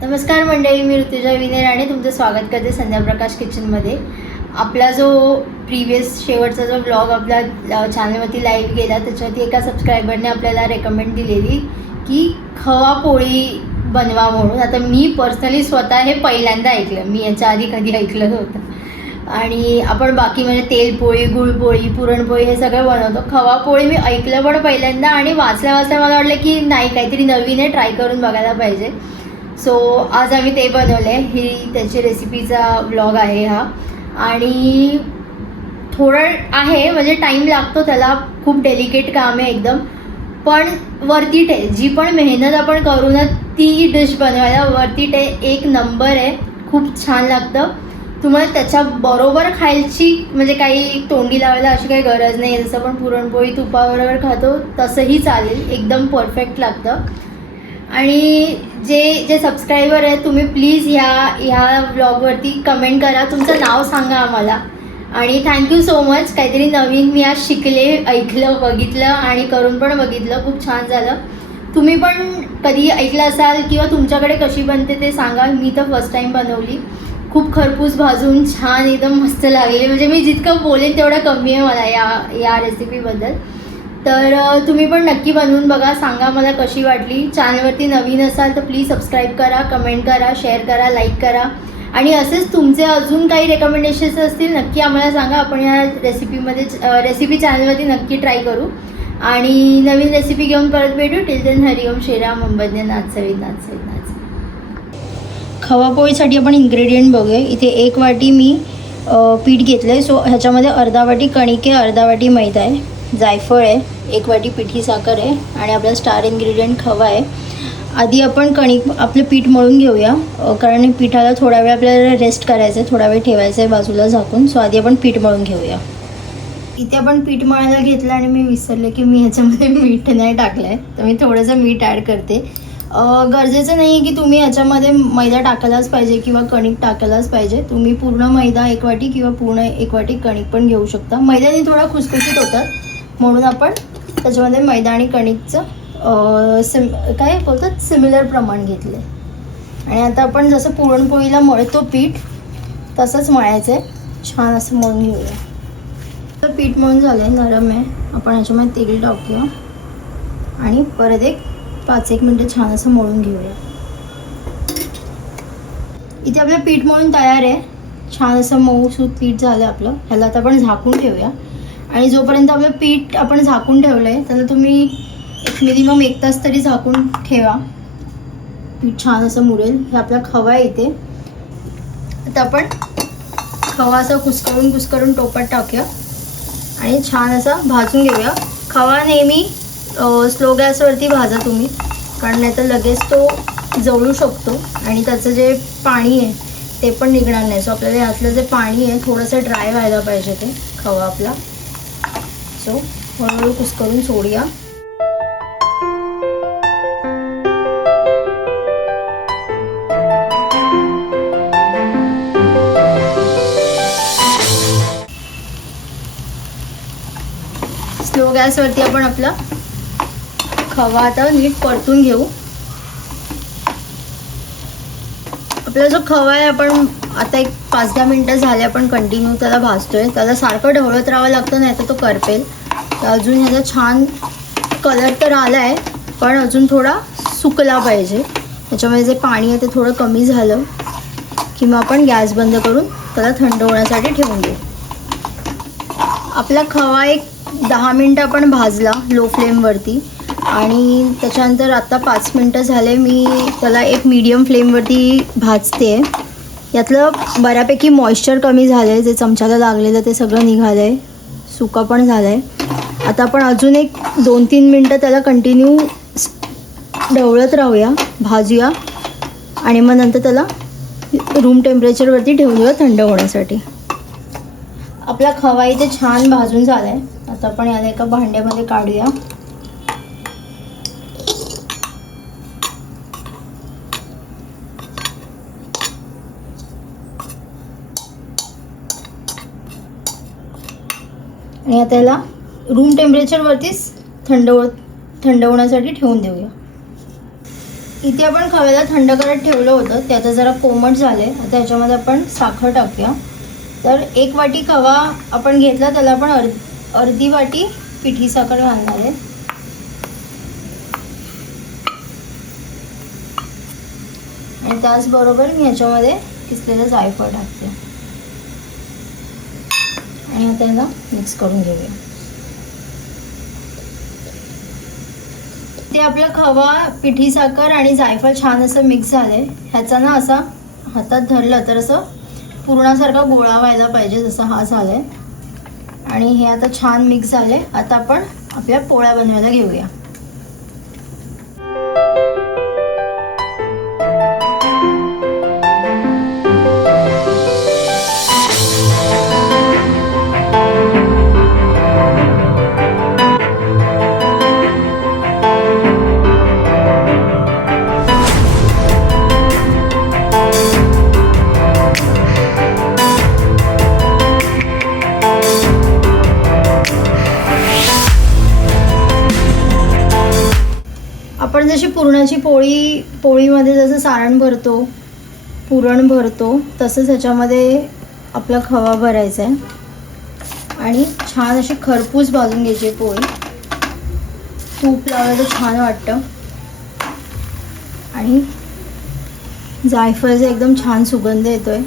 नमस्कार मंडळी, मी ऋतुजा विने राणे तुमचं स्वागत करते संध्या प्रकाश किचनमध्ये. आपला जो शेवटचा जो ब्लॉग आपल्या चॅनलवरती लाईव्ह गेला त्याच्यावरती एका सबस्क्रायबरने आपल्याला रेकमेंड दिलेली की खवा पोळी बनवा म्हणून. आता मी पर्सनली स्वतः हे पहिल्यांदा ऐकलं, मी याच्या आधी कधी ऐकलं नव्हतं. आणि आपण बाकी म्हणजे तेलपोळी, गुळपोळी, पुरणपोळी हे सगळं बनवतो. खवा पोळी मी ऐकलं पण पहिल्यांदा, आणि वाचल्या मला वाटलं की नाही, काहीतरी नवीन आहे, ट्राय करून बघायला पाहिजे. सो आज आम्ही ते बनवलं आहे. ही त्याची रेसिपीचा व्लॉग आहे हा. आणि थोडं आहे म्हणजे टाईम लागतो त्याला, खूप डेलिकेट काम आहे एकदम, पण वर्थ इट आहे. जी पण मेहनत आपण करू ना ती डिश बनवायला वर्थ इट आहे. एक नंबर आहे, खूप छान लागतं. तुम्हाला त्याच्याबरोबर खायची म्हणजे काही तोंडी लावायला अशी काही गरज नाही आहे. जसं आपण पुरणपोळी तुपाबरोबर खातो तसंही चालेल, एकदम परफेक्ट लागतं. आणि जे सबस्क्रायबर आहे तुम्ही प्लीज ह्या व्लॉगवरती कमेंट करा, तुमचं नाव सांगा आम्हाला. आणि थँक्यू सो मच. काहीतरी नवीन मी आज शिकले, ऐकलं, बघितलं आणि करून पण बघितलं. खूप छान झालं. तुम्ही पण कधी ऐकलं असाल किंवा तुमच्याकडे कशी बनते ते सांगा. मी तर फर्स्ट टाईम बनवली. खूप खरपूस भाजून छान एकदम मस्त लागली. म्हणजे मी जितकं बोलेन तेवढं कमी आहे मला या रेसिपीबद्दल. तर तुम्ही पण नक्की बनवून बघा, सांगा मला कशी वाटली. चॅनलवरती नवीन असाल तर प्लीज सबस्क्राईब करा, कमेंट करा, शेअर करा, लाईक करा. आणि असेच तुमचे अजून काही रेकमेंडेशन्स असतील नक्की आम्हाला सांगा. आपण या रेसिपी चॅनलवरती नक्की ट्राय करू. आणि नवीन रेसिपी घेऊन परत भेटू. टिल देन हरिओम श्रीराम अंबज्ञ नाचवीत नाचवीत नाच. खवा पोळीसाठी आपण इन्ग्रेडियंट बघूया. इथे 1 वाटी मी पीठ घेतलं आहे. सो ह्याच्यामध्ये अर्धा वाटी कणिक आहे, अर्धा वाटी मैदा आहे, जायफळ आहे, 1 वाटी पिठी साखर आहे, आणि आपला स्टार इन्ग्रेडियंट खवा आहे. आधी आपण आपलं पीठ मळून घेऊया, कारण पिठाला थोडा वेळ आपल्याला रेस्ट करायचं आहे, थोडा वेळ ठेवायचं आहे बाजूला झाकून. सो आधी आपण पीठ मळून घेऊया. इथे आपण पीठ मळायला घेतलं आणि मी विसरले की मी ह्याच्यामध्ये मीठ नाही टाकलं आहे, तर मी थोडंसं मीठ ॲड करते. गरजेचं नाही आहे की तुम्ही ह्याच्यामध्ये मैदा टाकायलाच पाहिजे किंवा कणिक टाकायलाच पाहिजे. तुम्ही पूर्ण मैदा 1 वाटी किंवा पूर्ण 1 वाटी कणिक पण घेऊ शकता. मैद्याने थोडा खुसखुशीत होतात म्हणून आपण त्याच्यामध्ये मैदा आणि कणिकचं काय बोलतात सिमिलर प्रमाण घेतले. आणि आता आपण जसं पुरणपोळीला मळतो पीठ तसंच मळायचं आहे. छान असं मळून घेऊया. तर पीठ मळून झालं आहे, नरम आहे. आपण ह्याच्यामध्ये तेल टाकूया आणि परत 5-1 मिनटं छान असं मळून घेऊया. इथे आपलं पीठ मळून तयार आहे. छान असं मऊसूत पीठ झालं आपलं. ह्याला आता आपण झाकून ठेवूया. आणि जोपर्यंत आपलं पीठ आपण झाकून ठेवलं आहे त्याला तुम्ही मिनिमम 1 तास तरी झाकून ठेवा. पीठ छान असं मुरेल. हे आपला खवा आहे इथे. आता आपण खवा असा कुस्करून टोपात टाकूया आणि छान असा भाजून घेऊया. खवा नेहमी स्लो गॅसवरती भाजा तुम्ही, कारण नाही तर लगेच तो जळू शकतो आणि त्याचं जे पाणी आहे ते पण निघणार नाही. सो आपल्याला यातलं जे पाणी आहे थोडंसं ड्राय व्हायला पाहिजे ते खवा आपला. सो हळूहळू कुस्करून सोडूया. स्लो गॅसवरती आपण आपला खवा आता नीट परतून घेऊ. आपला जो खवा आहे आपण आता 5-10 मिनटं झाले आपण कंटिन्यू त्याला भाजतोय. त्याला सारखं ढवळत राहावं लागतं, नाही तर तो करपेल. तर अजून ह्याचा छान कलर तर आला आहे, पण अजून थोडा सुकला पाहिजे. त्याच्यामध्ये जे पाणी आहे ते थोडं कमी झालं की मग आपण गॅस बंद करून त्याला थंड होण्यासाठी ठेवून देऊ. आपला खवा 10 मिनटं आपण भाजला लो फ्लेमवरती. आणि त्याच्यानंतर आता 5 मिनटं झाले मी त्याला मीडियम फ्लेमवरती भाजते. यातलं बऱ्यापैकी मॉइश्चर कमी झालं आहे, जे चमच्याला लागलेलं ते सगळं निघालं आहे, सुका पण झालं आहे. आता आपण अजून 2-3 मिनटं त्याला कंटिन्यू ढवळत राहूया, भाजूया, आणि मग नंतर त्याला रूम टेम्परेचरवरती ठेवून देऊया थंड होण्यासाठी. आपला खवा इथे छान भाजून झाला आहे. आता आपण याला एका भांड्यामध्ये काढूया. आणि आता याला रूम टेम्परेचरवरतीच थंड होण्यासाठी ठेवून देऊया. इथे आपण खव्याला थंड करत ठेवलं होतं, ते आता जरा कोमट झाले. आता ह्याच्यामध्ये आपण साखर टाकूया. तर 1 वाटी खवा आपण घेतला, त्याला आपण अर्धी वाटी पिठी साखर घालणार आहे. आणि त्याचबरोबर मी ह्याच्यामध्ये किसलेलं जायफळ टाकते आणि आता याला मिक्स करून घेऊया. ते आपलं खवा, पिठी साखर आणि जायफळ छान असं मिक्स झालंय. ह्याचा ना असा हातात धरलं तर असं पूर्णासारखा गोळा व्हायला पाहिजे, जसं हा झालाय. आणि हे आता छान मिक्स झाले. आता आपण आपल्या पोळ्या बनवायला घेऊया. आपण जशी पुरणाची पोळीमध्ये जसं सारण भरतो, पुरण भरतो, तसंच ह्याच्यामध्ये आपला खवा भरायचा आहे. आणि छान अशी खरपूस भाजून घ्यायची पोळी. तूप लावलं तर छान वाटतं. आणि जायफळचा एकदम छान सुगंध येतोय.